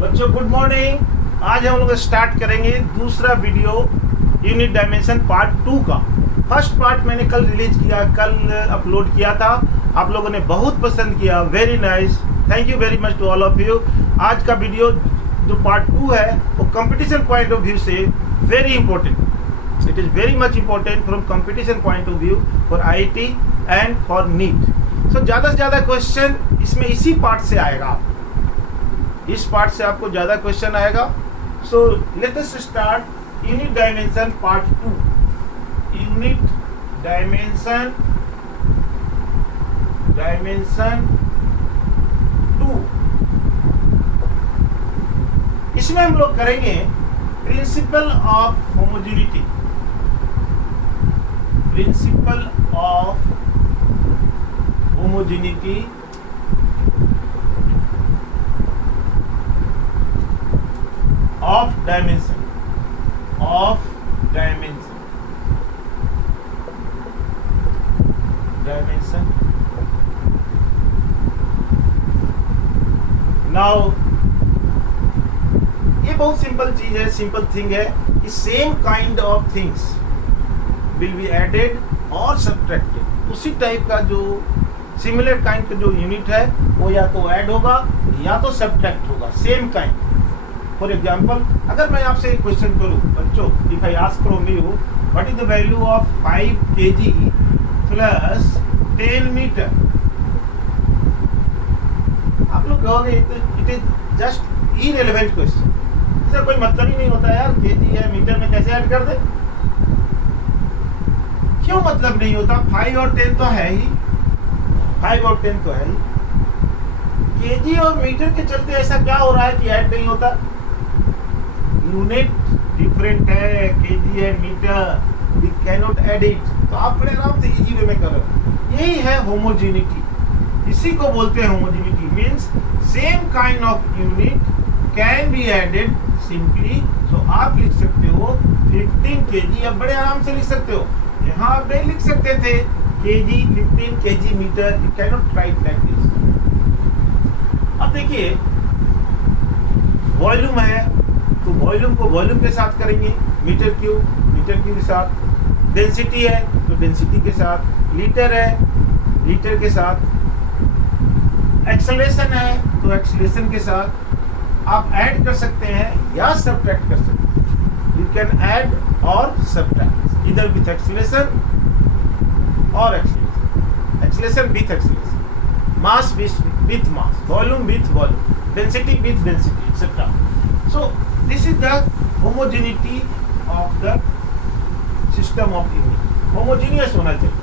बच्चों good morning. आज हम लोग स्टार्ट करेंगे दूसरा वीडियो यूनिट डायमेंशन पार्ट 2 का। फर्स्ट पार्ट मैंने कल रिलीज किया, कल अपलोड किया था। आप लोगों ने बहुत पसंद किया, very nice, thank you very much to all of you. आज का वीडियो जो पार्ट 2 है वो कंपटीशन पॉइंट ऑफ व्यू से very important, it is very much important from competition point of view for IIT and for NEET. So ज़्यादा से ज़्यादा question इसमें इसी पार्ट से आएगा, इस पार्ट से आपको ज़्यादा क्वेश्चन आएगा। So let us start unit dimension part 2। Unit dimension 2, इसमें हम लोग करेंगे principle of homogeneity. Principle of homogeneity of dimension now ये बहुत सिंपल चीज है, सिंपल थिंग है। Same kind of things will be added और सब्ट्रैक्टेड। उसी टाइप का जो सिमिलर काइंड का जो यूनिट है वो या तो ऐड होगा या तो सब्ट्रैक्ट होगा, सेम काइंड। फॉर एग्जाम्पल, अगर मैं आपसे एक क्वेश्चन करूं बच्चों, if I ask from you what is the value of 5 kg plus 10 metre, आप लोग कहोगे it is just irrelevant question, इसका कोई मतलब ही नहीं होता यार, केजी है मीटर में कैसे ऐड कर दे। क्यों मतलब नहीं होता? 5 और 10 तो है ही, 5 और 10 तो है ही। केजी और मीटर के चलते ऐसा क्या हो रहा है कि ऐड नहीं होता? यूनिट डिफरेंट है, KG and metre, we cannot add it. तो आप बड़े आराम से इजी वे में कर रहे हो। यही है होमोजेनिटी, इसी को बोलते हैं homogeneity. Means same kind of unit can be added simply. So आप लिख सकते हो 15 kg, अब बड़े आराम से लिख सकते हो। यहाँ आप नहीं लिख सकते थे KG 15 kg metre, you cannot write like this. अब देखिए वॉल्यूम है तो वॉल्यूम को वॉल्यूम के साथ करेंगे, मीटर क्यूब के साथ। डेंसिटी है तो डेंसिटी के साथ। लीटर है लीटर के साथ। एक्सेलरेशन है तो एक्सेलरेशन के साथ। आप ऐड कर सकते हैं या सब्ट्रैक्ट कर सकते हैं। यू कैन ऐड और सब्ट्रैक्ट इधर विथ एक्सेलरेशन और acceleration with acceleration, mass with mass, volume with volume, density with density etcetera. So this is the homogeneity of the system of unit. Homogeneous होना चाहिए।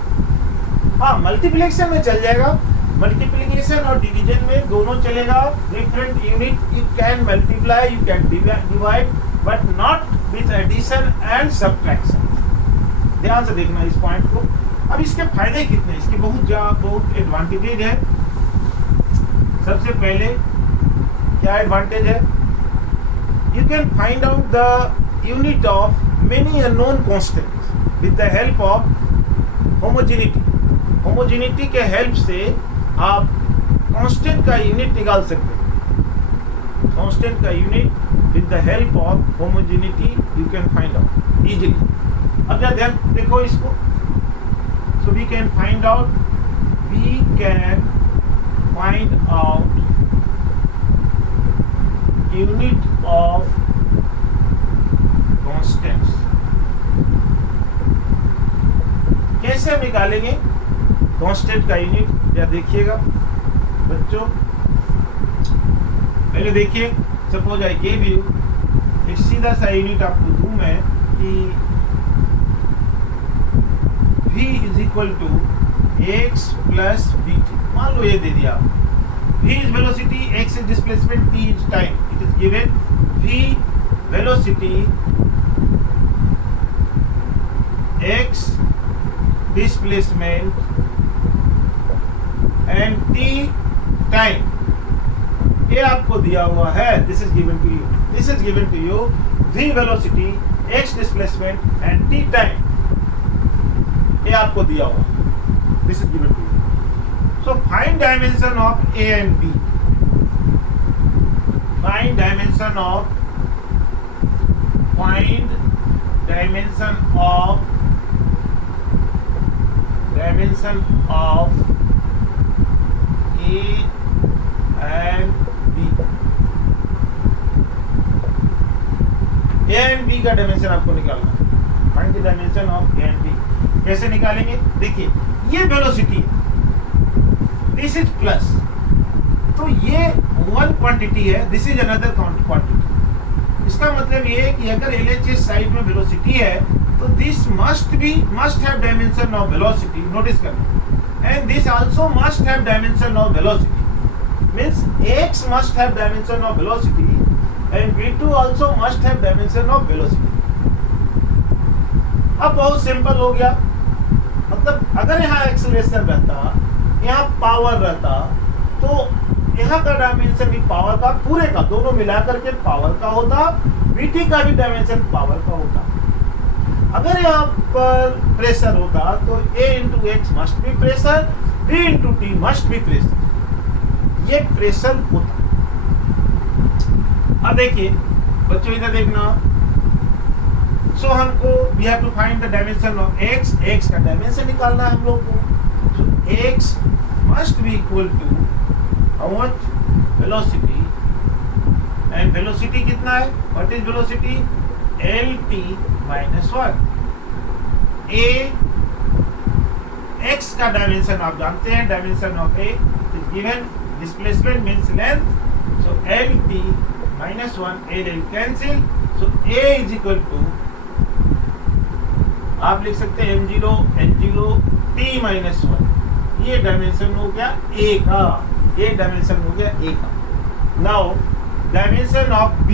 हाँ, multiplication में चल जाएगा, multiplication और डिवीजन में दोनों चलेगा। Different unit you can multiply, you can divide, but not with addition and subtraction. ध्यान से देखना इस पॉइंट को। अब इसके फायदे कितने, इसके बहुत एडवांटेज है। सबसे पहले क्या एडवांटेज है? You can find out the unit of many unknown constants with the help of homogeneity. Homogeneity के हेल्प से आप कांस्टेंट का यूनिट निकाल सकते हैं। कांस्टेंट का unit with the help of homogeneity you can find out easily. अब जरा ध्यान देखो इसको। So we can find out unit of constants। कैसे हम निकालेंगे कांस्टेंट का यूनिट? या देखिएगा बच्चों, पहले देखिए, सपोज आई गिव यू एक सीधा सा यूनिट आपको दूं मैं कि v is equal to x plus B. मान लो ये दे दिया, v is velocity, x is displacement, t is time. It is given v velocity, x displacement and t time। ये आपको दिया हुआ है। This is given to you. This is given to you v velocity, x displacement and t time। ये आपको दिया हुआ। This is given to you। So find dimension of A and B. Find dimension dimension of find dimension of A and B. A and B का dimension आपको निकालना है। Find the dimension of A and B। कैसे निकालेंगे? देखिए, ये velocity है, this is plus, तो ये वन क्वांटिटी है, दिस इज अनदर क्वांटिटी। इसका मतलब ये है कि अगर LHS साइड में वेलोसिटी है तो this must have dimension of velocity, notice करना, and this also must have dimension of velocity, means x must have dimension of velocity and v2 also must have dimension of velocity. अब बहुत simple हो गया, मतलब अगर यहाँ acceleration रहता, यहाँ पावर रहता, तो यहाँ का डायमेंशन भी पावर का पूरे का, दोनों मिलाकर के पावर का होता, Vt का भी डायमेंशन पावर का होता। अगर यहाँ पर प्रेशर होता तो A into X must be pressure, B into T must be pressure, ये प्रेशर होता। अब देखिए बच्चों, इधर देखना, सो हमको we have to find the dimension of x का डायमेंशन निकालना है हम लोग को। So x must be equal to how much? Velocity, and velocity कितना है? What is velocity? lt minus 1। x का डायमेंशन आप जानते हैं, dimension of a is given, displacement means length, so lt minus 1, l cancel, so a is equal to, आप लिख सकते हैं n0 t माइनस 1, ये डायमेंशन हो गया a का, ये डायमेंशन हो गया a का। नाउ डायमेंशन ऑफ b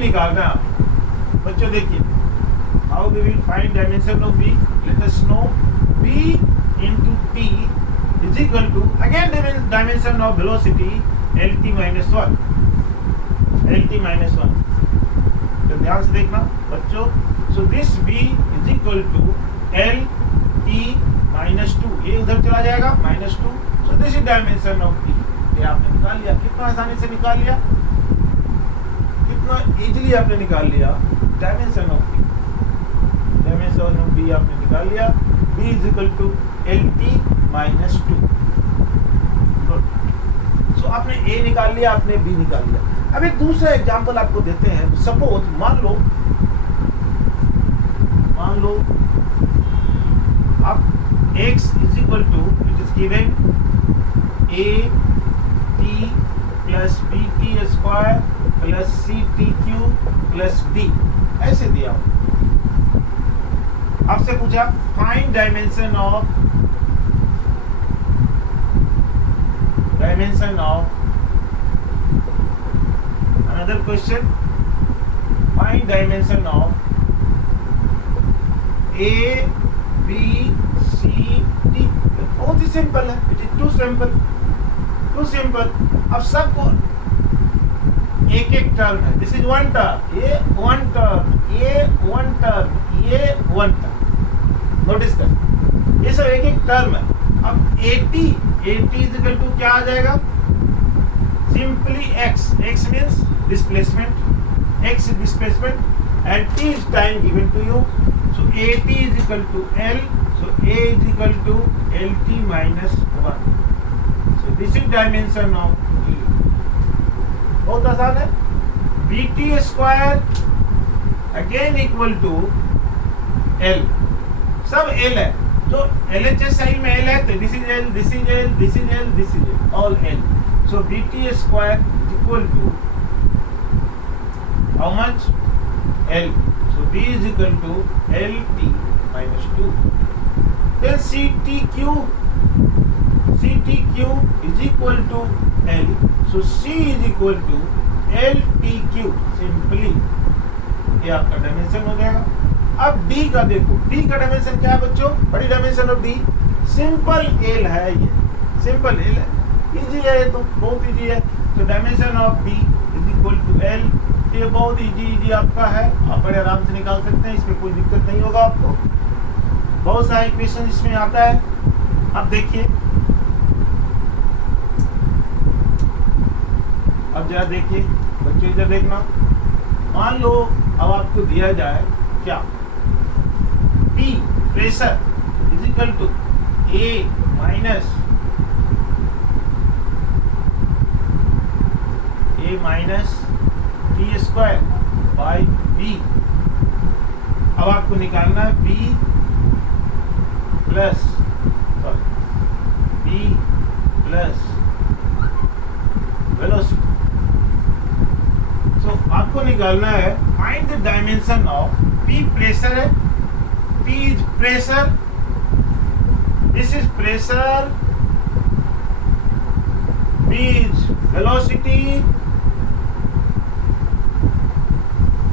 निकालना है बच्चों। देखिए, how we will find dimension of b? Let us know b into t is equal to, again dimension of velocity, lt minus 1, तो ध्यान से देखना बच्चों, so this b is equal to lt minus 2, ये उधर चला जाएगा -2, so this is dimension of b। ये आपने निकाल लिया, कितना आसानी से निकाल लिया, कितना इजीली आपने निकाल लिया dimension of b। Dimension of b आपने निकाल लिया, b is equal to lt minus 2। सो आपने a निकाल लिया, आपने b निकाल लिया। अब एक दूसरा एग्जांपल आपको देते हैं। सपोज मान लो आप x is equal to, it is given a t plus bt square plus ctq plus d, ऐसे दिया हो। आपसे पूछा find dimension of another question, find dimension of a b c d। बहुत ही सिंपल है, इट इज टू सिंपल। अब सबको एक टर्म है, दिस इज वन टर्म, ये वन टर्म, नोटिस कर, ये सब एक टर्म है। अब at इज इक्वल टू क्या आ जाएगा? Simply x means displacement, x is displacement and t is time given to you, so at is equal to l, so a is equal to lt minus 1, so this is dimension of e। बहुत आसान है। bt square again equal to l, सब l है, जो LHS side में l है तो this is l, this is l, this is l, this is l, all l, so bt square is equal to how much? L, so b is equal to lt minus 2, then ctq is equal to l, so c is equal to ltq, simply ये आपका dimension हो जाएगा। अब d का देखो, d का dimension क्या है बच्चों? बड़ी dimension of d simple l है, ये सिंपल l है, इजी है, ये तो बहुत इजी है। तो dimension of d is equal to l, ये बहुत इजी आपका है, आप बड़े आराम से निकाल सकते हैं, इसमें कोई दिक्कत नहीं होगा आपको। बहुत सारे इक्वेशन इसमें आता है। अब देखिए अब जरा देखिए बच्चों, इधर देखना। मान लो अब आपको दिया जाए क्या, P pressure is equal to A minus T square by B. अब आपको निकालना है B प्लस वेलोसिटी। सो आपको निकालना है find the dimension of P pressure है, P is pressure, this is pressure, B is velocity,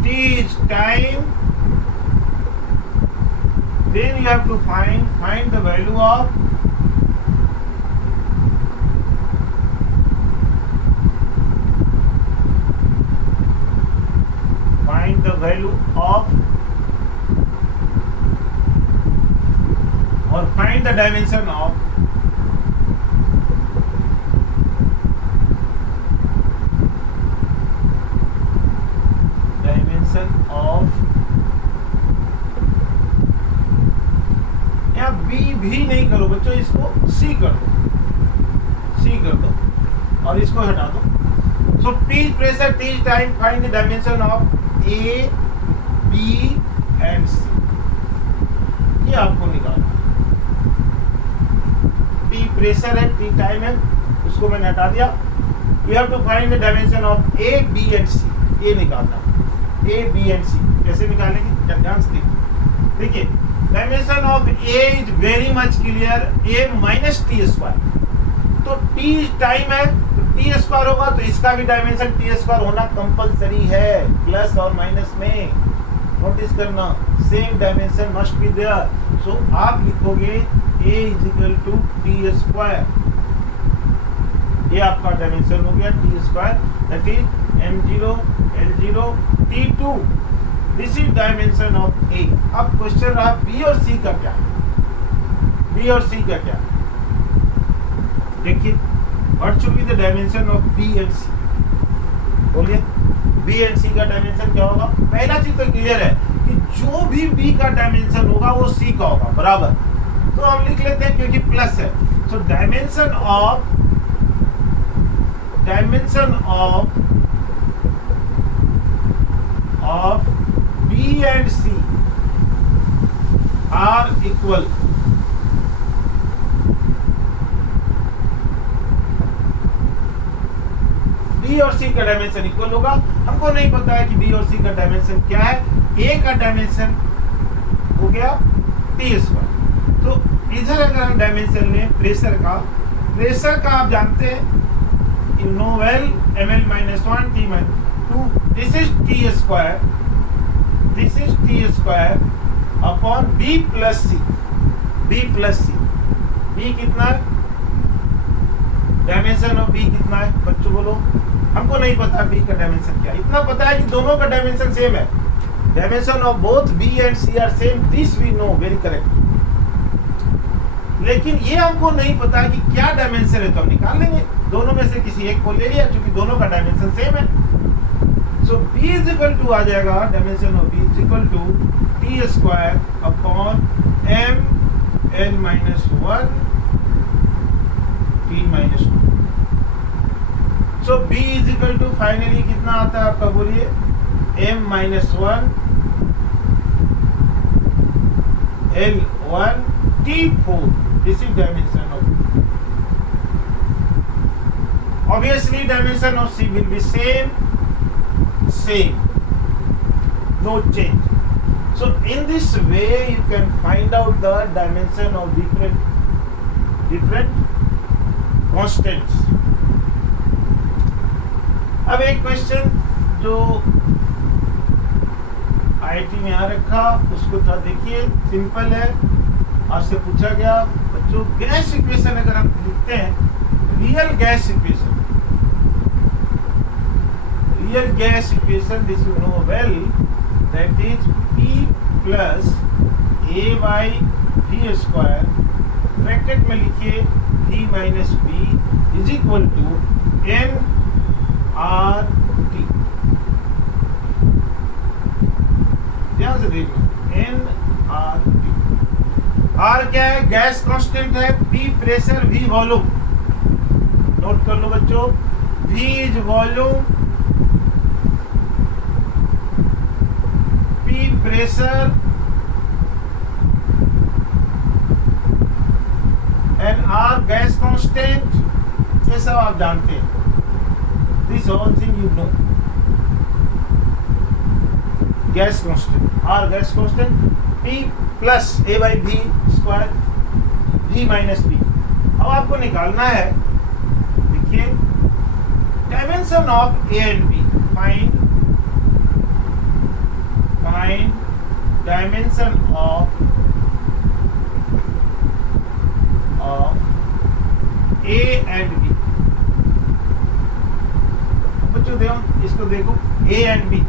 T is time. Then you have to find the value of or find the dimension of यहाँ B भी नहीं करो बच्चों, इसको सी कर दो और इसको हटा दो। So P pressure, T time, find the dimension of A, B and C। ये आपको निकालना है। P प्रेशर है, T टाइम है, उसको मैंने हटा दिया। You have to find the dimension of A, B and C। ये निकालना है, A, B एंड C। कैसे निकालेंगे, ध्यान से देखिए। Dimension of A is very much clear, A minus T square. तो T टाइम है तो टी स्क्वायर होगा, तो इसका भी डायमेंशन टी स्क्वायर होना कंपलसरी है, प्लस और माइनस में। नोटिस करना, same dimension must be there. So आप लिखोगे A is equal to T square. ये आपका डायमेंशन हो गया T square, that is m0 l0 t2। This is dimension of A। अब क्वेश्चन रहा B और C का क्या, B और C का क्या। देखिए what should be the dimension of B and C, बोलिए। B एंड C का डायमेंशन क्या होगा। पहला चीज तो क्लियर है कि जो भी B का डायमेंशन होगा वो C का होगा, बराबर। तो हम लिख लेते हैं क्योंकि प्लस है। सो dimension of B and C are equal। B और C का डायमेंशन इक्वल होगा। हमको नहीं पता है कि B और C का डायमेंशन क्या है। A का डायमेंशन हो गया टी स्क्वायर। तो इधर अगर हम डायमेंशन लें प्रेशर का आप जानते हैं, you know well, ml minus 1 t minus 2, this is t square upon b plus c। b कितना है, डायमेंशन ऑफ b कितना है बच्चों, बोलो। हमको नहीं पता b का डायमेंशन क्या है, इतना पता है कि दोनों का डायमेंशन सेम है। Dimension of both b and c are same, this we know very correct. लेकिन ये हमको नहीं पता कि क्या डायमेंशन है, तो हम निकाल लेंगे। दोनों में से किसी एक को ले लिया, क्योंकि दोनों का डायमेंशन सेम है। So B is equal to आ जाएगा, dimension of B is equal to T square upon m n minus 1 t minus 2। So B is equal to finally कितना आता है आपका, बोलिए, m minus 1 L1 T4। This is dimension of B. Obviously, dimension of C will be same, no change. So, in this way, you can find out the dimension of different constants. अब एक question जो IIT में आ रखा, उसको थोड़ा देखिए, simple है। आपसे पूछा गया बच्चों, गैस इक्वेशन अगर हम लिखते हैं, real gas equation, this you know well, that is P plus A by V square, bracket में लिखिए V minus B is equal to N R T, ध्यान से देखना, एन आर टी। आर क्या है? गैस कांस्टेंट है, P pressure, V volume. Note कर लो बच्चों, V is volume, P pressure and R gas constant. ये सब आप जानते हैं, this all thing you no. Gas constant, R gas constant, P plus A by B square, V minus B. अब आपको निकालना है, देखिए, dimension of A and B. Find dimension of A and B. बच्चों देखो, इसको देखो, ए एंड बी।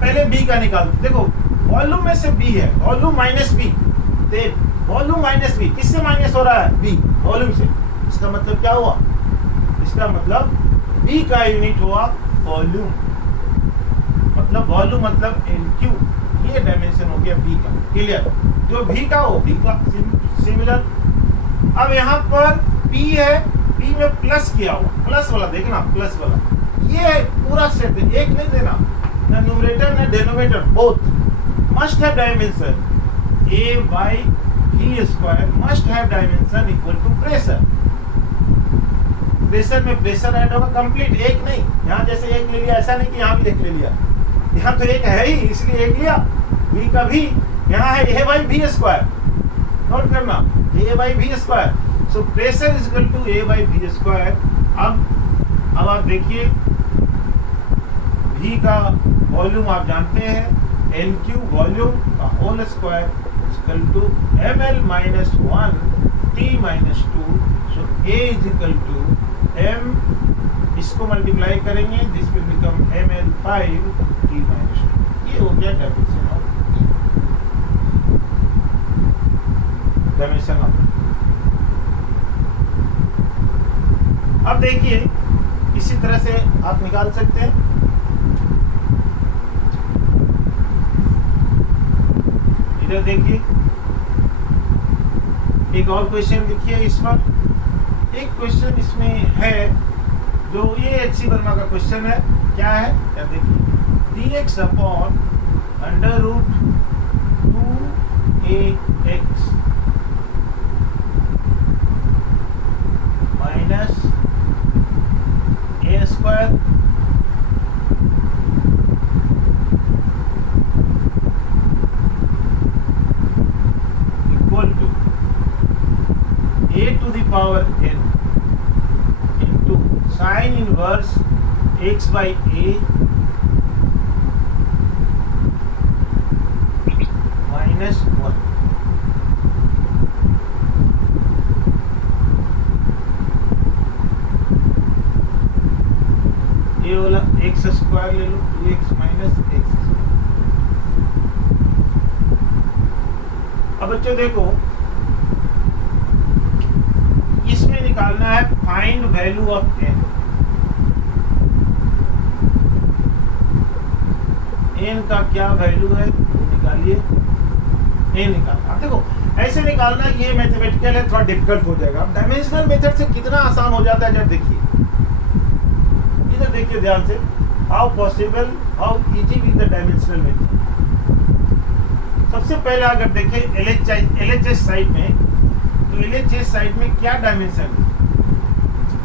पहले बी का निकालते, देखो वॉल्यूम में से बी है, volume minus B, volume minus B किससे माइनस हो रहा है? बी, वॉल्यूम से। इसका मतलब क्या हुआ? इसका मतलब बी का यूनिट हुआ वॉल्यूम, मतलब वॉल्यूम मतलब एल क्यू। ये डायमेंशन हो गया बी का, क्लियर? जो भी का हो बी का सिमिलर। अब यहाँ पर पी है, पी में प्लस किया हुआ, प्लस वाला देखना, प्लस वाला ये पूरा सेट, एक नहीं देना, न न्यूमरेटर न denominator, both must have dimension. A by V square must have dimension equal to pressure. Pressure में प्रेशर ऐड होगा कंप्लीट, एक नहीं। यहाँ जैसे एक ले लिया, ऐसा नहीं कि यहाँ भी एक ले लिया, यहाँ तो एक है ही इसलिए एक लिया। वी का भी यहाँ है A by V square, note करना, A by V square. So pressure is equal to A by V square. अब आप देखिए, वी का वॉल्यूम आप जानते हैं, एल क्यू वॉल्यूम का whole square equal to M L minus 1 T minus 2। So A is equal to M, इसको multiply करेंगे, this will become M L 5 T minus 2। ये हो गया डायमेंशन ऑफ डायमेंशन ऑफ। अब देखिए, इसी तरह से आप निकाल सकते हैं। इधर देखिए, एक और क्वेश्चन देखिए इस पर। एक क्वेश्चन इसमें है जो ये एच.सी. वर्मा का क्वेश्चन है। क्या है? क्या देखिए, dx upon under root 2ax minus A square equal to a to the power n into sin inverse x by a minus 1। ये वाला एक्स स्क्वायर ले लो, एक्स माइनस एक्स। अब बच्चों देखो, इसमें निकालना है find value of N. N का क्या वैल्यू है वो निकालिए, एन निकालना। अब देखो, ऐसे निकालना ये मैथमेटिकल है, थोड़ा डिफिकल्ट हो जाएगा। डायमेंशनल मेथड से कितना आसान हो जाता है जब देखिए, इधर देखिए ध्यान से, how possible, how easy with the dimensional method. सबसे पहले अगर देखें एलएचएस साइड में, तो एलएचएस साइड में क्या डायमेंशन है?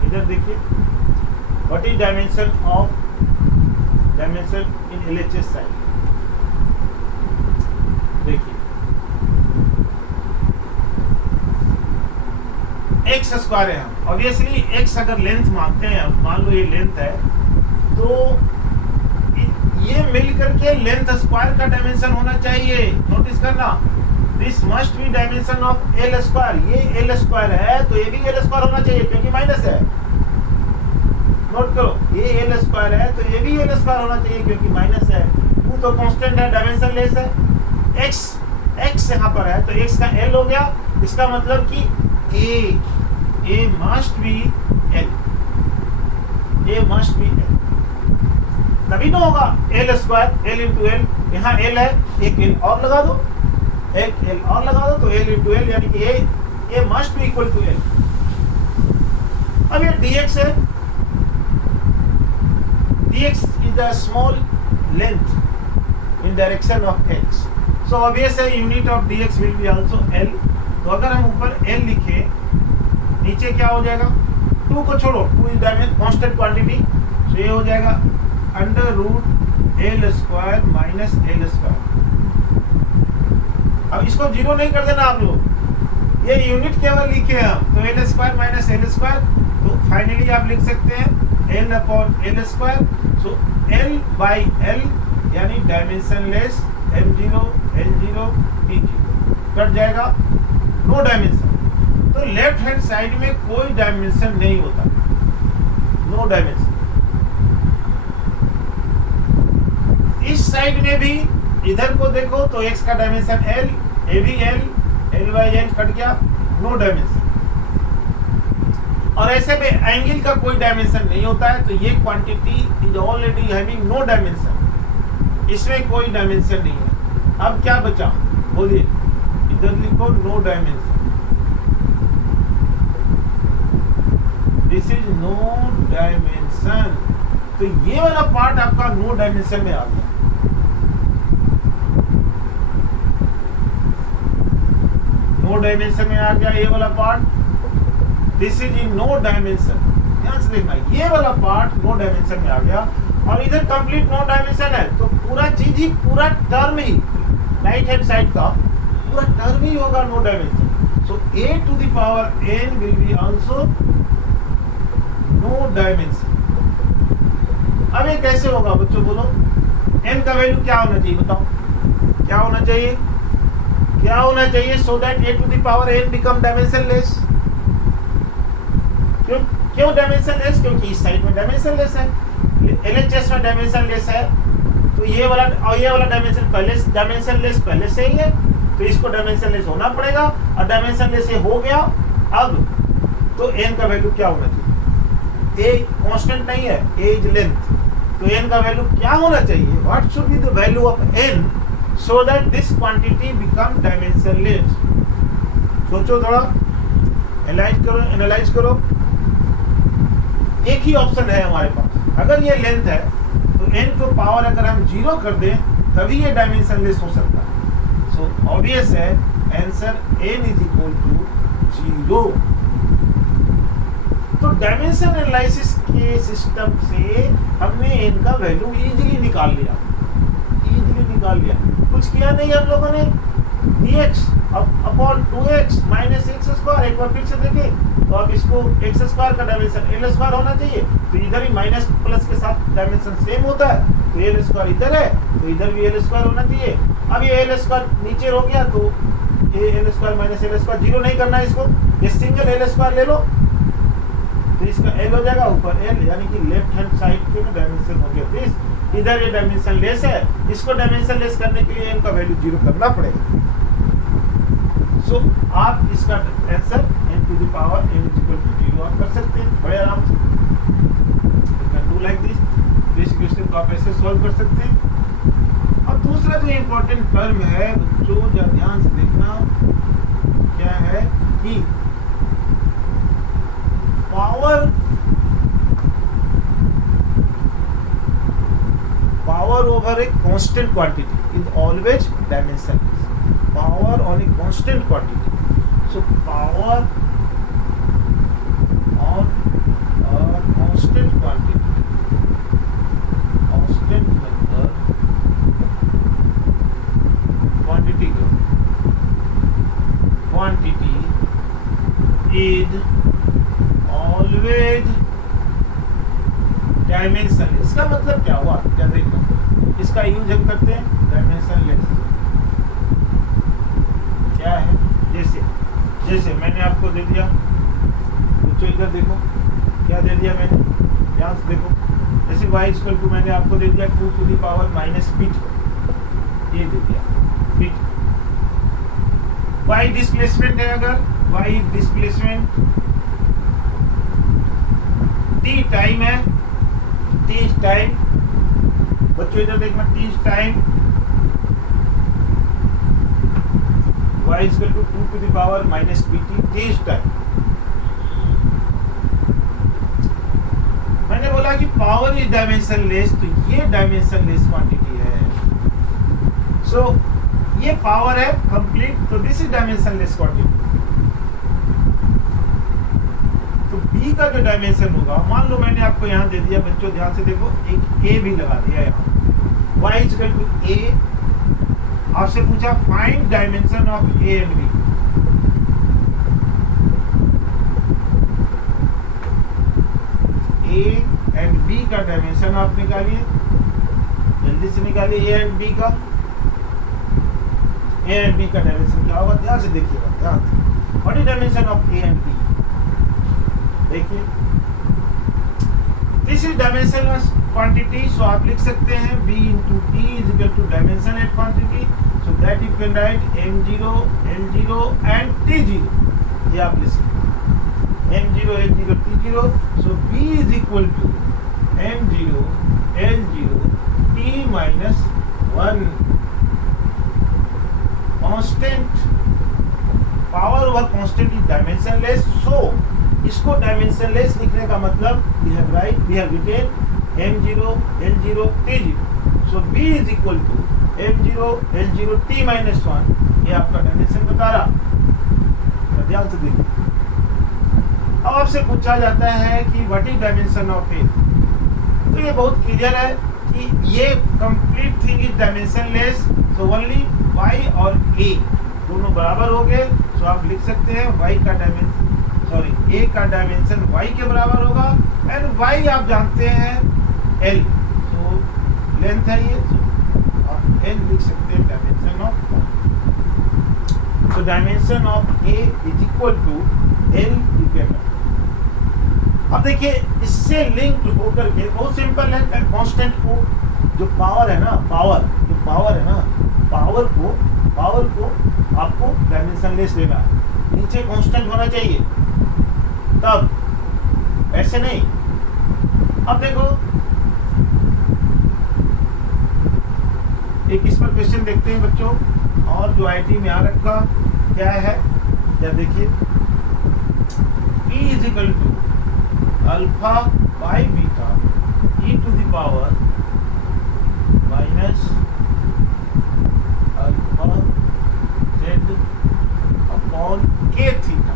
इधर देखिए, what is dimension of dimension in LHS side. देखिए, एक्स स्क्वायर है, ऑब्वियसली एक्स अगर लेंथ मांगते हैं, मान लो ये लेंथ है, तो ये मिलकर के लेंथ स्क्वायर का डायमेंशन होना चाहिए। नोटिस करना, this must be dimension of L square. ये एल स्क्वायर है तो ये भी एल स्क्वायर होना चाहिए क्योंकि माइनस है। नोट करो, ये एल स्क्वायर है तो ये भी एल स्क्वायर होना चाहिए क्योंकि माइनस है। टू तो कांस्टेंट है, डायमेंशन लेस है। एक्स यहाँ पर है तो एक्स का एल हो गया, इसका मतलब कि A must be L. A A must be L, तभी तो होगा L square, L into L, यहाँ एल है, एक एल और लगा दो, एक एल और लगा दो, तो एल इंटू एल यानी कि A must be equal to L. अब ये dx है, dx is the small length in direction of x, so obvious है unit of dx will be also l। तो अगर हम ऊपर l लिखे, नीचे क्या हो जाएगा, 2 को छोड़ो, 2 इज कांस्टेंट क्वांटिटी, तो ये हो जाएगा under root L square minus L square. अब इसको जीरो नहीं कर देना आप लोग, ये यूनिट केवल लिखे हम, तो L square minus L square, तो फाइनली आप लिख सकते हैं L upon L square. So L by L यानी dimensionless, m0 l0 t0 cut जाएगा, नो डायमेंशन। तो लेफ्ट हैंड साइड में कोई डायमेंशन नहीं होता, नो डायमेंशन। इस साइड में भी इधर को देखो तो x का डायमेंशन l, a भी l, l by l cut गया, नो डायमेंशन। और ऐसे में एंगल का कोई डायमेंशन नहीं होता है, तो ये quantity is already having no dimension, इसमें कोई डायमेंशन नहीं है। अब क्या बचा, बोलिए, इधर लिखो no dimension, this is no dimension. तो ये वाला पार्ट आपका नो डायमेंशन में आ गया। नो डायमेंशन में आ गया ये वाला part, this is in no dimension. ध्यान से देखना, ये वाला पार्ट नो डायमेंशन में आ गया, और इधर कंप्लीट नो डायमेंशन है, तो पूरा चीज ही, पूरा टर्म ही, राइट हैंड साइड का पूरा टर्म ही होगा no dimension. So a to the power n will be also no dimension. अब ये कैसे होगा बच्चों, बोलो, n का वैल्यू क्या होना चाहिए, बताओ क्या होना चाहिए, क्या होना चाहिए, so that a to the power n become dimensionless. क्यों डायमेंशनलेस, क्योंकि इस साइड में डायमेंशनलेस है, LHS में डायमेंशनलेस है, तो ये वाला और ये वाला डायमेंशनलेस पहले से ही है, तो इसको डायमेंशनलेस होना पड़ेगा, और डायमेंशनलेस ये हो गया। अब तो n का वैल्यू क्या होना चाहिए, a कांस्टेंट नहीं है, a इज लेंथ, तो n का वैल्यू क्या होना चाहिए, what should be the value of n so that this quantity become dimensionless. सोचो थोड़ा, एनालाइज करो। एक ही ऑप्शन है हमारे पास, अगर ये लेंथ है तो n को पावर अगर हम 0 कर दें तभी ये डायमेंशनलेस हो सकता है। सो ऑब्वियस है answer n is equal to 0। तो डायमेंशन एनालिसिस के सिस्टम से हमने n का वैल्यू इजीली निकाल लिया, कुछ किया नहीं हम लोगों ने, dx upon 2x minus x square. एक बार फिर से देखें तो अब इसको एक्स स्क्वायर का डायमेंशन एल स्क्वायर होना चाहिए, तो इधर ही माइनस प्लस के साथ डायमेंशन सेम होता है, तो एल स्क्वायर इधर है तो इधर भी एल स्क्वायर होना चाहिए। अब ये एल स्क्वायर नीचे हो गया, तो ये L square minus L square, zero नहीं करना है इसको, ये सिंगल एल स्क्वायर ले लो, तो इसका एल हो जाएगा ऊपर एल, यानी कि लेफ्ट हैंड साइड के में डायमेंशन हो गया। दिस इधर ये डायमेंशन लेस है, इसको डायमेंशन लेस करने के लिए इनका वैल्यू 0 करना पड़ेगा। सो आप इसका answer n to the power n is equal to 0 आप कर सकते हैं बड़े आराम से। You can do like this, इस क्वेश्चन को आप ऐसे सॉल्व कर सकते हैं। और दूसरा जो इम्पोर्टेंट टर्म है बच्चों, जरा ध्यान से देखना, क्या है कि power over a constant quantity is always dimensionless. Power on a constant quantity. So power on a constant quantity, constant number, quantity is always dimensionless. इसका मतलब क्या हुआ, क्या देखना, इसका यूज हम करते हैं डायमेंशनलेस। क्या है, जैसे मैंने आपको दे दिया, तो इधर देखो क्या दे दिया मैंने, ध्यान से देखो, जैसे y इक्वल टू मैंने आपको दे दिया 2 to the power माइनस बीट, ये दे दिया बीट। y डिस्प्लेसमेंट है, अगर y डिस्प्लेसमेंट, t टाइम है, t is टाइम, बच्चों इधर देखना, t is time, y is equal to 2 to the power minus pt, t is time. मैंने बोला कि पावर इज डायमेंशनलेस, तो ये डायमेंशनलेस क्वांटिटी है। सो ये पावर है कंप्लीट, तो दिस इज डायमेंशनलेस क्वांटिटी। तो b का जो डायमेंशन होगा, मान लो मैंने आपको यहाँ दे दिया, बच्चों ध्यान से देखो, एक a भी लगा दिया यहाँ, y is equal to a, आपसे पूछा find dimension of a and b। a and b का डायमेंशन आप निकालिए, जल्दी से निकालिए a एंड b का। a एंड b का डायमेंशन क्या होगा, ध्यान से देखिएगा, ध्यान से। What is dimension of a and b? देखिए, this is dimensionless quantity, so आप लिख सकते हैं b into t is equal to dimensionless quantity, so that you can write m0, l0 and t0, ये आप लिख सकते हैं, m0, l0, t0, so b is equal to m0, l0, t minus 1, constant, power over constant is dimensionless, so इसको dimensionless लिखने का मतलब we have written m0, l0, t0, so b is equal to m0, l0, t minus 1, ये आपका dimension बता रहा। तो ध्यान से देखिए, अब आपसे पूछा जाता है कि व्हाट इज डायमेंशन ऑफ ए, तो ये बहुत क्लियर है कि ये कंप्लीट थिंग इज डायमेंशनलेस, तो ओनली y और a दोनों बराबर हो गए, तो आप लिख सकते हैं y का डायमेंशन, सॉरी a का डायमेंशन y के बराबर होगा, एंड y आप जानते हैं l, तो लेंथ है ये, तो आप l लिख सकते हैं डायमेंशन ऑफ, तो dimension of a is equal to l equator. अब देखिए, इससे लिंक्ड होकर के बहुत सिंपल है, कांस्टेंट को, जो पावर है ना, पावर है ना, पावर को आपको डायमेंशनलेस लेना है, नीचे कांस्टेंट होना चाहिए, तब ऐसे नहीं। अब देखो, एक इस पर क्वेश्चन देखते हैं बच्चों, और जो आईटी में आ रखा क्या है, क्या देखिए, P is equal to alpha by beta e to the power minus alpha z upon k theta.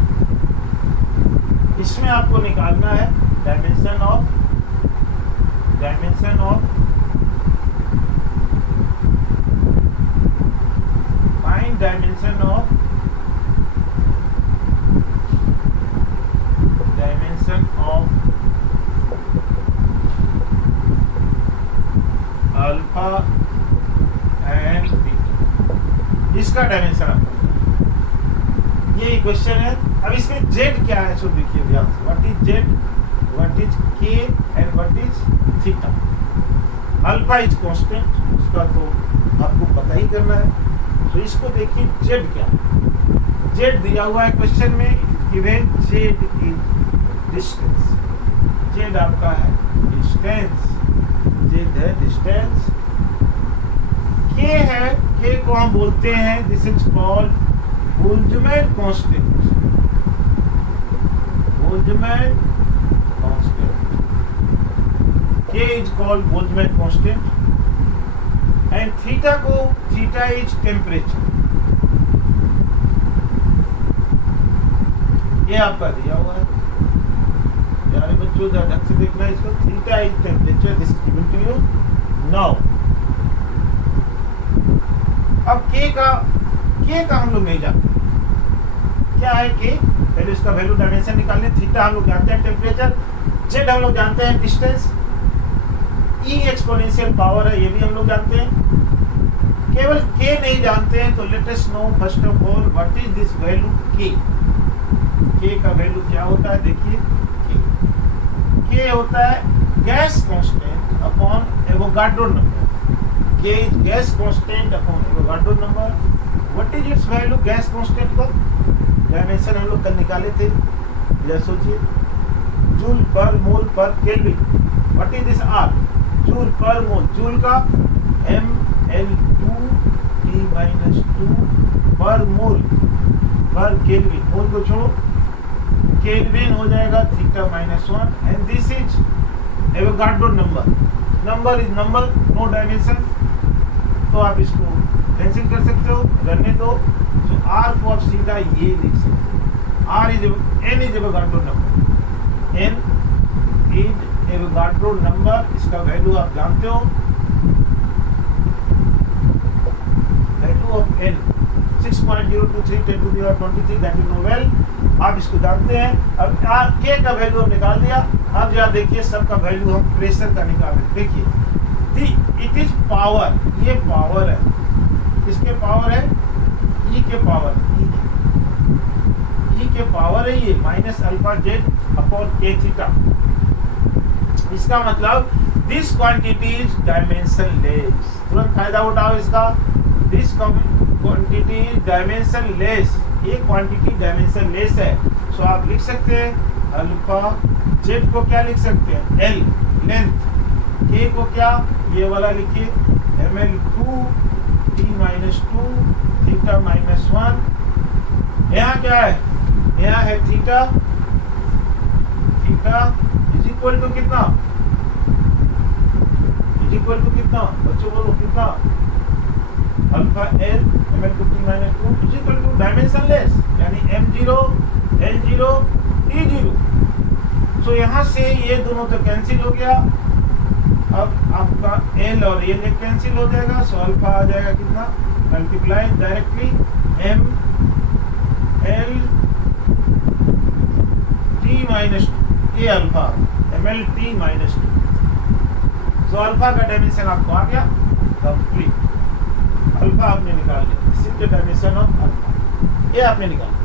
इसमें आपको निकालना है dimension of find dimension of alpha and beta, इसका डायमेंशन आपको, ये क्वेश्चन है। अब इसमें z क्या है, सो देखिए ध्यान से, what is z, what is k and what is theta. Alpha is constant, उसका तो आपको पता ही करना है, तो इसको देखिए z क्या है, z दिया हुआ है क्वेश्चन में, given z is distance, z आपका है डिस्टेंस, z है डिस्टेंस, k है, k को हम बोलते हैं, this is called Boltzmann constant, Boltzmann constant, k is called Boltzmann constant, and theta को, थीटा इज टेम्परेचर, ये आपका दिया हुआ है, प्यारे बच्चों ढंग से देखना है इसको, theta is temperature, this is given to you now. अब k का हम लोग नहीं जानते, क्या है k, पहले इसका वैल्यू डायमेंशन निकालने, थीटा हम लोग जानते हैं टेम्परेचर, z हम लोग जानते हैं डिस्टेंस, e एक्सपोनेंशियल पावर है, ये भी हम लोग जानते हैं, केवल k नहीं जानते हैं, तो late us no first of all what is this value k का वैल्यू क्या होता है, देखिए k होता है gas constant upon Avogadro number, k is gas constant upon Avogadro number. What is it's value, gas constant का dimension हम लोग कल निकाले थे, जैसे सोचिए joule per mole per kelvin, what is this R? Joule per mole, joule का mL2T-2 पर मोल पर केल्विन, मोल को छोड़ो, केल्विन हो जाएगा θ-1 and this is Avogadro number, number is number, no dimension, तो आप इसको कैंसिल कर सकते हो, रहने दो। तो आर को आप सीधा ये लिख सकते हो, R is N is Avogadro number, N is Avogadro number, इसका वैल्यू आप जानते हो, value of N 6.023 10 to the power 23, that you know well, आप इसको जानते हैं। अब के का वैल्यू हम निकाल दिया, अब जरा देखिए सबका वैल्यू हम प्रेशर का निकाल रहे, देखिए इट इज पावर, ये पावर है, किसके पावर है? ई के पावर, ई के पावर है ये -α/z/k θ। इसका मतलब दिस क्वांटिटी इज डायमेंशनलेस, तुरंत फायदा उठाओ इसका, दिस क्वांटिटी इज डायमेंशनलेस, ये क्वांटिटी डायमेंशनलेस है। सो आप लिख सकते हैं अल्फा, जेड को क्या लिख सकते हैं? एल लेंथ, के को क्या ये वाला लिखिए mL2T-2 θ-1, यहाँ क्या है? यहाँ है theta, theta is equal to कितना? इज इक्वल टू कितना? बच्चों बोलो कितना? Alpha L mL2T-2 is equal to dimensionless, यानी m0 l0 t0। सो यहाँ से ये दोनों तो कैंसिल हो गया, अब आपका एल और ये कैंसिल हो जाएगा, सो अल्फा आ जाएगा कितना? Multiply directly m l t-2, ये अल्फा mL-t-2। सो अल्फा का डायमेंशन आपको आ गया कंप्लीट, अल्फा आपने निकाल लिया, this is the dimension of alpha, ये आपने निकाल लिया,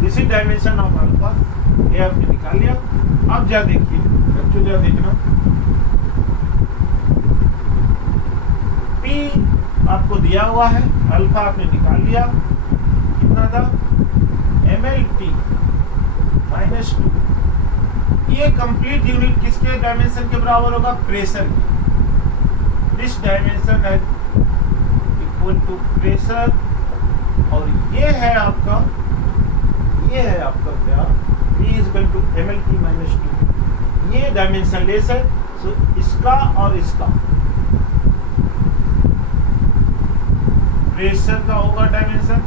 this is dimension of alpha, ये आपने निकाल लिया। अब जा देखिए बच्चों, जा देखना P आपको दिया हुआ है, अल्फा आपने निकाल लिया, कितना था? mL-t-2, ये कंप्लीट यूनिट किसके डायमेंशन के बराबर होगा? प्रेशर की, दिस डायमेंशन है इक्वल टू प्रेशर, और ये है आपका क्या? P is equal to mL-t-2, ये डायमेंशनलेस है, सो इसका और इसका प्रेशर का होगा dimension,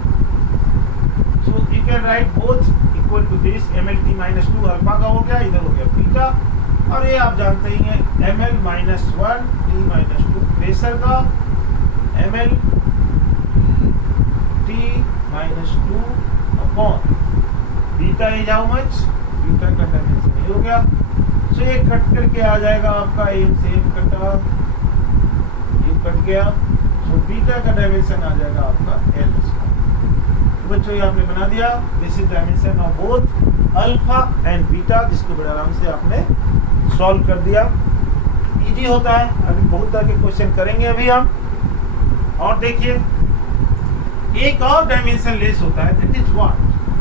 so you can write both equal to this mL-t-2, alpha का हो गया, इधर हो गया बीटा, और ये आप जानते ही हैं mL-1T-2 प्रेशर का, mL-t-2 upon beta is how much? Beta का डायमेंशन ये हो गया, सो ये कट करके आ जाएगा आपका एम से एम कटा, ये कट गया, सो बीटा का डायमेंशन आ जाएगा आपका एल। तो बच्चों ये आपने बना दिया, this is dimension of both alpha and beta, जिसको बड़े आराम से आपने सॉल्व कर दिया, इजी होता है। अभी बहुत तरह के क्वेश्चन करेंगे अभी हम, और देखिए एक और डायमेंशन लेस होता है, दैट इज व्हाट?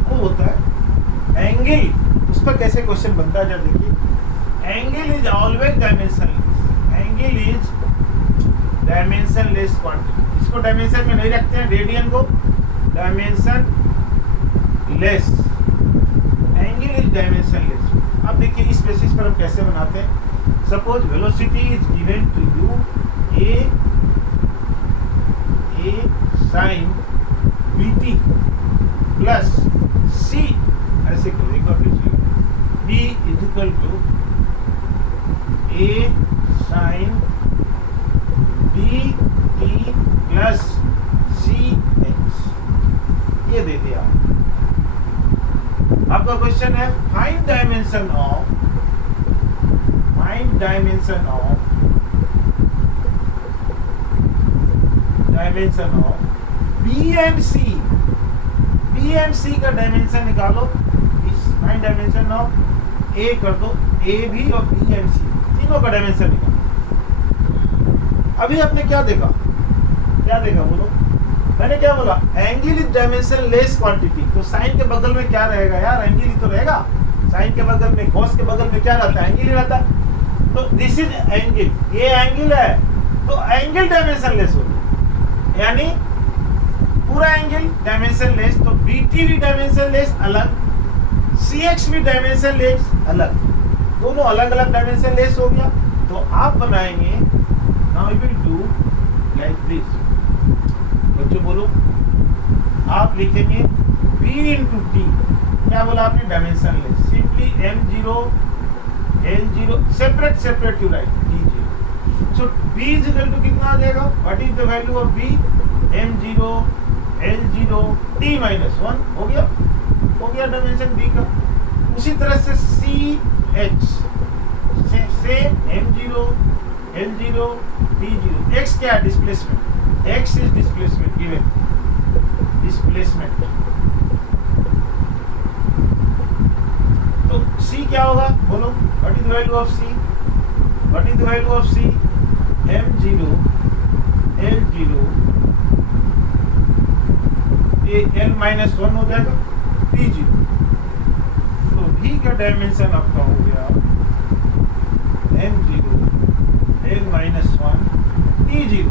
वो होता है एंगल, उस पर कैसे क्वेश्चन बनता है जब देखिए, angle is always dimensionless, angle is dimensionless quantity, इसको डायमेंशन में नहीं रखते हैं, रेडियन को dimensionless, angle is dimensionless. अब देखिए इस बेसिस पर हम कैसे बनाते हैं, suppose velocity is given to you a sin bt plus c, ऐसे करो एक बार फिर b is equal to a sin bt plus cx, ये दे दिया। आपका क्वेश्चन है find dimension of B and C, B and C का डायमेंशन निकालो, फाइंड डायमेंशन ऑफ A कर दो, A भी और B and C तीनों का डायमेंशन निकालो। अभी आपने क्या देखा बोलो? मैंने क्या बोला? Angle is dimension less quantity, तो साइन के बगल में क्या रहेगा यार? एंगल ही तो रहेगा, साइन के बगल में, कॉस के बगल में क्या रहता है? एंगल ही रहता है। तो दिस इज एंगल, ये एंगल है तो एंगल डायमेंशनलेस होगा, यानी पूरा एंगल डायमेंशनलेस, तो BT भी डायमेंशनलेस अलग, CX भी डायमेंशनलेस अलग, दोनों अलग अलग डायमेंशनलेस हो गया। तो आप बनाएंगे, now we will do like this. बच्चों बोलो, आप लिखेंगे B into T, क्या बोला आपने, dimensionless, simply M0 L0 separate you write T0। So B is equal to कितना आ जाएगा, what is the value of B, M0 L0 T minus 1 हो गया डायमेंशन B का। उसी तरह से CH से M0 L0 T0, X क्या है, displacement, X is displacement, given displacement. तो C क्या होगा, बोलो, what is the value of C, what is the value of C, M0 L0, ये L-1 हो जाएगा T0। तो V का डायमेंशन आपका हो गया M0 L-1 T0,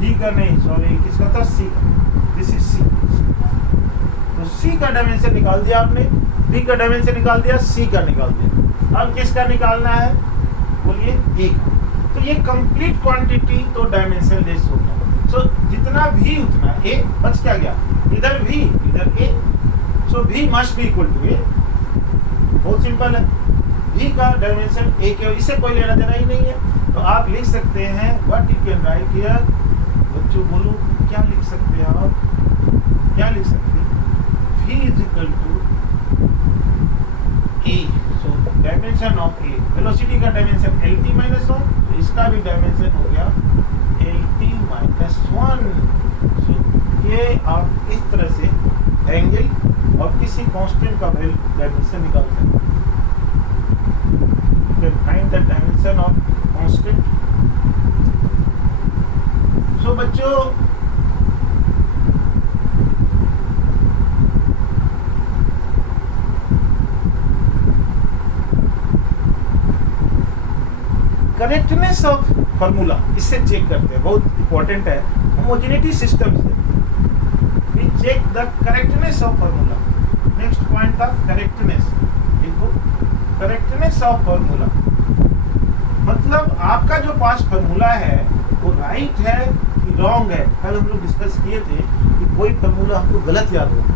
D का नहीं, सॉरी किसका था, C का, दिस इज C। तो C का डायमेंशन निकाल दिया आपने, B का डायमेंशन निकाल दिया, C का निकाल दिया। अब किसका निकालना है, बोलिए A का। तो ये कंप्लीट क्वांटिटी तो डायमेंशन लेस हो गया। सो जितना V उतना A, बच क्या गया, इधर V इधर A, so V must be equal to A। बहुत सिंपल है, V का डायमेंशन A के, इससे कोई लेना देना ही नहीं है। तो आप लिख सकते हैं what you can right here, बच्चों बोलो क्या लिख सकते हैं आप, क्या लिख सकते हैं, V is equal to A। So dimension of A, velocity का डायमेंशन LT माइनस 1, तो इसका भी डायमेंशन हो गया LT माइनस 1। सो ये आप इस तरह से एंगल और किसी कांस्टेंट का वैल्यू डायमेंशन निकाल सकते हैं। You can find the dimension of constant। So बच्चों, करेक्टनेस ऑफ फॉर्मूला इससे चेक करते हैं, बहुत इंपॉर्टेंट है। होमोजेनिटी सिस्टम से we check the correctness of formula. Next point था करेक्टनेस, देखो करेक्टनेस ऑफ फॉर्मूला मतलब आपका जो पास फॉर्मूला है वो राइट है कि रॉन्ग है। कल हम लोग डिस्कस किए थे कि कोई फॉर्मूला हमको गलत याद हो गया,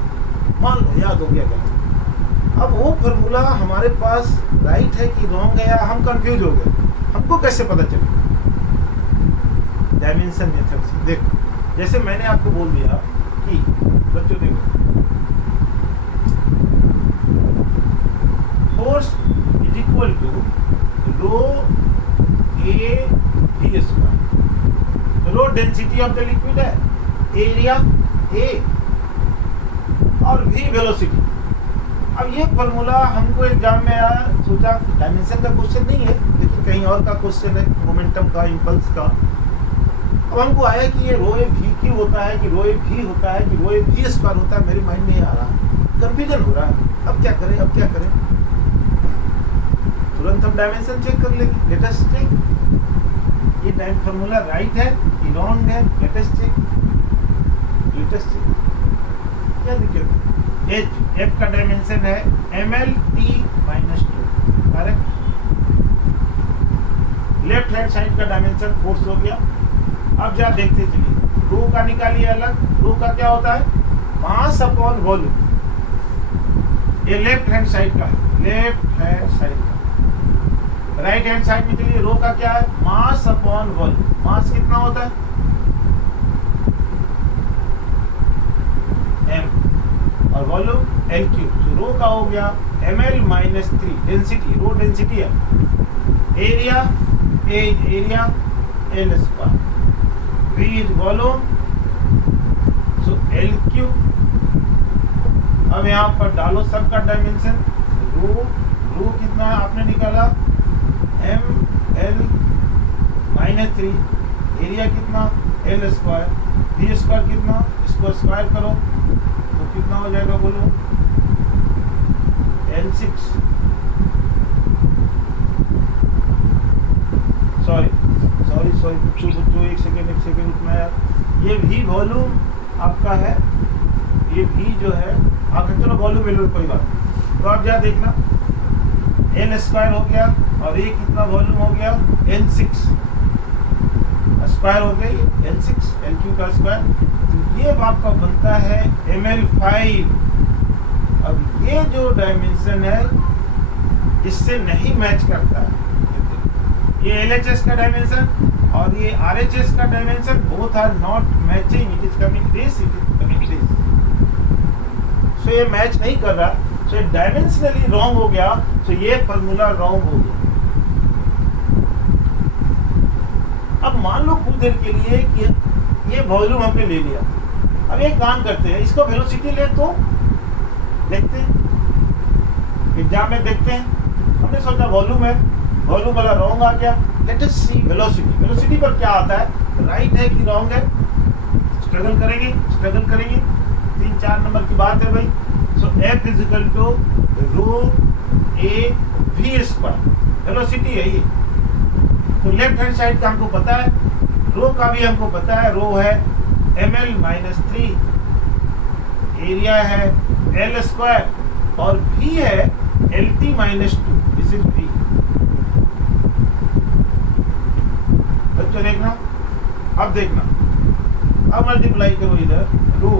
मान लो याद हो गया गलत, अब वो फॉर्मूला हमारे पास राइट है कि रॉन्ग है, या हम कंफ्यूज हो गए, हमको कैसे पता चलेगा, डायमेंशन मेथड से। देखो जैसे मैंने आपको बोल दिया कि बच्चों देखो force is equal to rho A V square, rho density of the liquid है, एरिया ए और वी वेलोसिटी। अब ये फॉर्मूला हमको एग्जाम में आया, सोचा डायमेंशन का क्वेश्चन नहीं है लेकिन कहीं और का क्वेश्चन है, मोमेंटम का, इम्पल्स का। अब हमको आया कि ये रो ए वी क्यू होता है कि रो ए वी होता है कि रो ए वी स्क्वायर होता है, मेरे माइंड में आ रहा है, कंफ्यूजन हो रहा है। अब क्या करें, अब क्या करें, तुरंत हम डायमेंशन चेक कर लेंगे, लेटेस्ट चेक, ये टाइम फॉर्मूला राइट है कि रॉन्ग है, लेटेस्ट चेक, लेटेस्ट चेक। क्या दिक्कत है, एच एफ का डायमेंशन है ML-T-2, correct. Left hand side का डायमेंशन फोर्स हो गया। अब जा देखते चलिए, रो का निकालिए अलग, रो का क्या होता है, मास अपॉन वॉल्यूम। ये लेफ्ट हैंड साइड का, लेफ्ट हैंड साइड का। राइट हैंड साइड में चलिए, रो का क्या है, मास अपॉन वॉल्यूम। मास कितना होता है, m, और वॉल्यूम L3। तो रो का हो गया ML-3, डेंसिटी, रो डेंसिटी है, area area L square, V is volume, so L3। अब यहाँ पर डालो सबका डायमेंशन, रो कितना है आपने निकाला ML-3, एरिया कितना L स्क्वायर, V स्क्वायर कितना, इसको स्क्वायर करो तो कितना हो जाएगा बोलो, L6। सॉरी बच्चों एक सेकेंड रुकना यार। ये भी वॉल्यूम आपका है, ये भी जो है आपका, चलो वॉल्यूम मिल कोई बात नहीं। तो आप क्या देखना, एन स्क्वायर हो गया और ये कितना वॉल्यूम हो गया, n6 स्क्वायर हो गई, n6 n3 का स्क्वायर। तो ये आपका बनता है ml5। अब ये जो डायमेंशन है इससे नहीं मैच करता है, ये LHS का डायमेंशन और ये RHS का dimension, both are not matching, it is coming this, it is coming this. So ये मैच नहीं कर रहा, सो ये डायमेंशनली रॉन्ग हो गया, सो ये फॉर्मूला रॉन्ग हो गया। अब मान लो कुछ देर के लिए कि ये वॉल्यूम हमने ले लिया, अब एक काम करते हैं, इसको वेलोसिटी ले तो देखते हैं, एग्जाम में देखते हैं। हमने सोचा वॉल्यूम है, वॉल्यूम वाला रॉन्ग आ गया, लेट अस सी वेलोसिटी। वेलोसिटी पर क्या आता है, राइट है कि रॉन्ग है, स्ट्रगल करेंगे 3-4 नंबर की बात है भाई। So F is equal to rho A V square, velocity है ये। तो लेफ्ट हैंड साइड का हमको पता है, रो का भी हमको पता है, रो है ml-3, एरिया है l स्क्वायर और v है lt-2, दिस इज v। बच्चों देखना, अब देखना, अब मल्टीप्लाई करो इधर, रो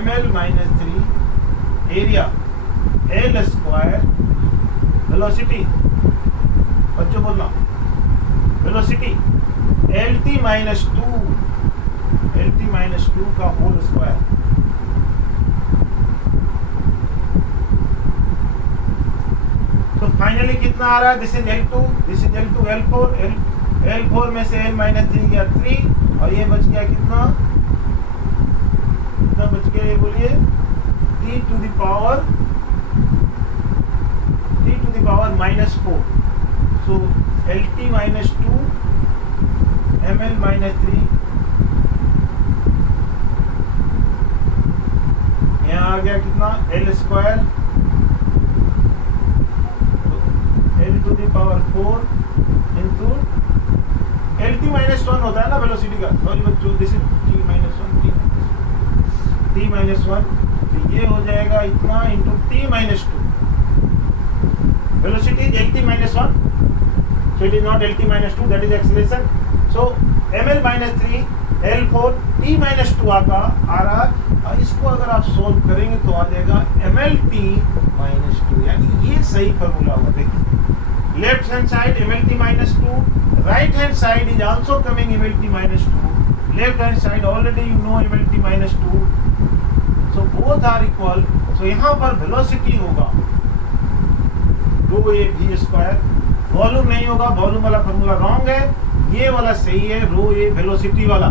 ml-3 area l square, velocity, बच्चों बोलना, वेलोसिटी lt-2 का होल स्क्वायर। तो फाइनली कितना आ रहा है, this is L2, this is L2, L4 में से n-3 गया 3 और ये बच गया कितना बच गया, ये बोलिए t to the power -4। So lt-2 ml-3, यहाँ आ गया कितना l square, l to the power 4 into lt-1 होता है ना वेलोसिटी का, सॉरी बच्चों, दिस इज t-1, तो ये हो जाएगा इतना into t-2, velocity is lt-1, so it is not lt-2, that is acceleration. So ml-3 L4 t-2 आ रहा, और इसको अगर आप सोल्व करेंगे तो आ जाएगा mlt-2, यानी ये सही फॉर्मूला होगा। देखिए left hand side mlt-2, right hand side is also coming mlt-2, left hand side already you know mlt-2, so both are equal। so यहाँ पर वेलोसिटी होगा रो ए वी स्क्वायर, वॉल्यूम नहीं होगा, वॉल्यूम वाला फॉर्मूला रॉन्ग है, ये वाला सही है, रो ए वेलोसिटी वाला।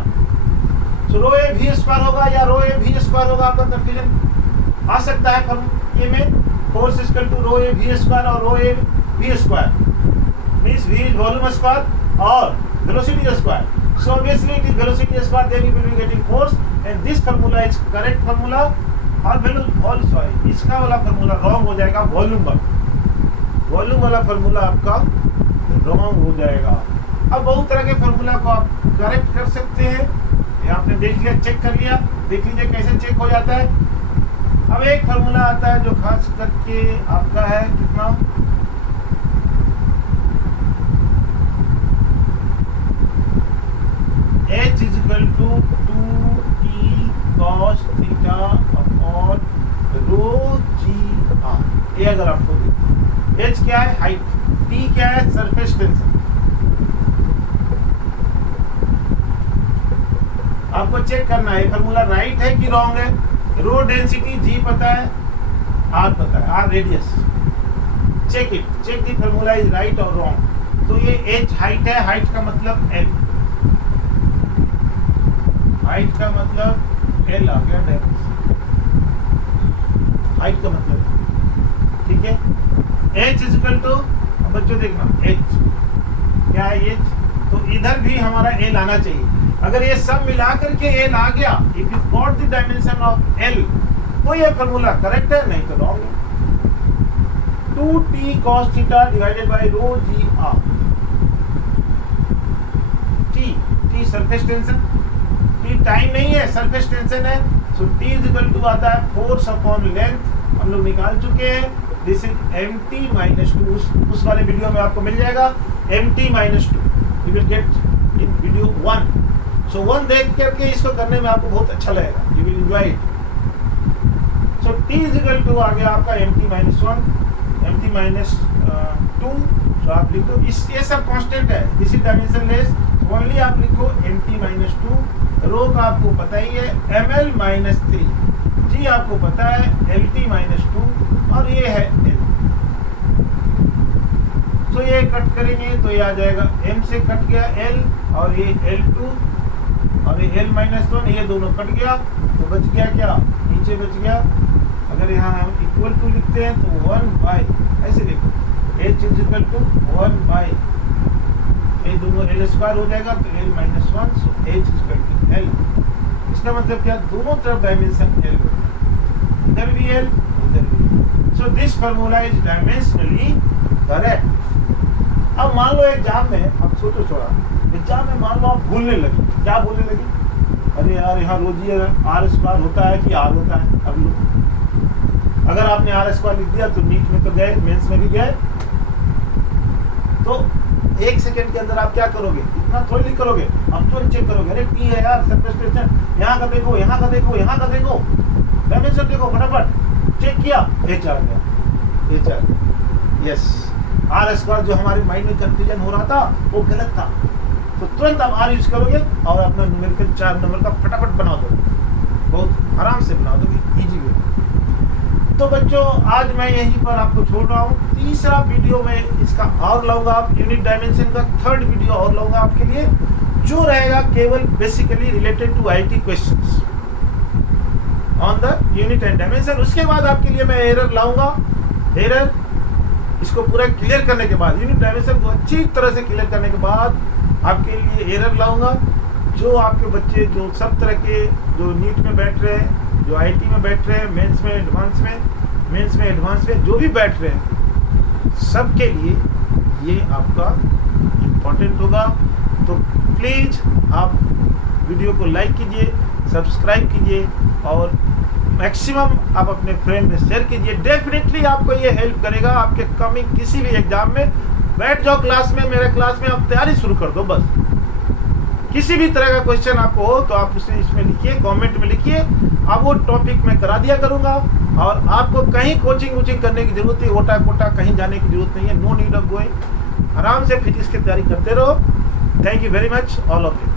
सो रो ए वी स्क्वायर होगा या रो ए वी स्क्वायर होगा, आपका कंफ्यूजन आ सकता है फॉर्मूले में, force equal to rho A V square और rho A V square means V is volume square और velocity square. So obviously it is velocity square, then you will be getting force, and this formula is correct formula. और sorry इसका वाला formula wrong हो जाएगा, volume वाला formula आपका wrong हो जाएगा। अब बहुत तरह के फार्मूला को आप करेक्ट कर सकते हैं, ये आपने देख लिया, चेक कर लिया, देख लीजिए कैसे चेक हो जाता है। अब एक फार्मूला आता है जो खास करके आपका है कितना, h is equal to 2t cos theta upon rho g r. ये अगर आपको h क्या है, हाइट, t क्या है, सरफेस टेंशन। आपको चेक करना है फार्मूला राइट है कि रॉन्ग है। रो डेंसिटी g पता है, r पता है, r radius, check the formula is right और रॉन्ग। तो ये h हाइट है, हाइट का मतलब l, हाइट का मतलब l आ गया डायरेक्ट, हाइट का मतलब, ठीक है। h इज इक्वल टू, अब बच्चों देखना h क्या है, h तो इधर भी हमारा l आना चाहिए। अगर ये सब मिला करके l आ गया, if you got the dimension of l, तो ये फार्मूला करेक्ट है, नहीं तो रॉन्ग है। 2t cos theta divided by rho g r, surface tension, T time नहीं है, सरफेस टेंशन है। So T is equal to आता है फोर्स अपॉन लेंथ, हम लोग निकाल चुके हैं। दिस इज mt माइनस 2, उस वाले वीडियो में आपको मिल जाएगा mt minus 2, you will get in video 1। सो 1 देख करके इसको करने में आपको बहुत अच्छा लगेगा, you will enjoy it. So t is equal to आ गया आपका mt माइनस 1, mt माइनस 2। तो आप लिख दो, इस ये सब कांस्टेंट है, दिस इज डायमेंशनलेस, ओनली आप लिखो mt माइनस 2। रो का आपको पता ही है ml माइनस 3, जी आपको पता है lt माइनस 2, और ये है l। तो ये कट करेंगे तो ये आ जाएगा m से कट गया l, और ये l2 और ये l माइनस 1, ये दोनों कट गया तो बच गया क्या, नीचे बच गया। अगर यहाँ हम इक्वल टू लिखते हैं तो 1 बाई, ऐसे देखो h is equal to 1 by, ये दोनों l स्क्वायर हो जाएगा तो l minus 1, so h is equal to l। इसका मतलब क्या, दोनों तरफ डायमेंशन l होता है, इधर भी l उधर भी। So this formula is dimensionally correct. अब मान लो एग्जाम में, अब सोचो थोड़ा, एग्जाम में मान लो आप भूलने लगे, क्या भूलने लगे, अरे यार यहाँ रोजी आर स्क्वायर होता है कि आर होता है। अब लो, अगर आपने आर स्क्वायर लिख दिया तो नीट में तो गए, मेंस में भी गए, तो 1 सेकंड के अंदर आप क्या करोगे, इतना थोड़ी लिख करोगे, अब तो चेक करोगे, अरे टी है यार, सरफेस टेंशन, यहाँ का देखो, यहाँ का देखो, यहाँ का देखो, डायमेंशन देखो, फटाफट चेक किया, h आ गया, h आ गया, यस। आर स्क्वायर जो हमारे माइंड में कंफ्यूजन हो रहा था वो गलत था, तो तुरंत आप आर यूज करोगे और अपना न्यूमेरिकल 4 नंबर का फटाफट बना दो, बहुत आराम से बना दोगे, इजी वे। तो बच्चों आज मैं यहीं पर आपको छोड़ रहा हूँ, तीसरा वीडियो में इसका और लाऊंगा, आप यूनिट डायमेंशन का 3rd वीडियो और लाऊंगा आपके लिए, जो रहेगा केवल basically related to IT questions on the unit and dimension. उसके बाद आपके लिए मैं एरर लाऊंगा, एरर इसको पूरा क्लियर करने के बाद, यूनिट डायमेंशन को अच्छी तरह से क्लियर करने के बाद आपके लिए एरर लाऊंगा, जो आपके बच्चे जो सब तरह के जो नीट में बैठ रहे हैं, जो आईटी में बैठ रहे हैं, मेंस में एडवांस में जो भी बैठ रहे हैं, सबके लिए ये आपका इम्पोर्टेंट होगा। तो प्लीज़ आप वीडियो को लाइक कीजिए, सब्सक्राइब कीजिए और मैक्सिमम आप अपने फ्रेंड में शेयर कीजिए। डेफिनेटली आपको ये हेल्प करेगा आपके कमिंग किसी भी एग्जाम में। बैठ जाओ क्लास में, मेरे क्लास में आप तैयारी शुरू कर दो बस। किसी भी तरह का क्वेश्चन आपको हो तो आप उसे इसमें लिखिए, कमेंट में लिखिए, अब वो टॉपिक मैं करा दिया करूँगा, और आपको कहीं कोचिंग करने की जरूरत है, ओटा कोटा कहीं जाने की जरूरत नहीं है, नो नीड ऑफ गोइंग। आराम से फिजिक्स की तैयारी करते रहो। Thank you very much all of you.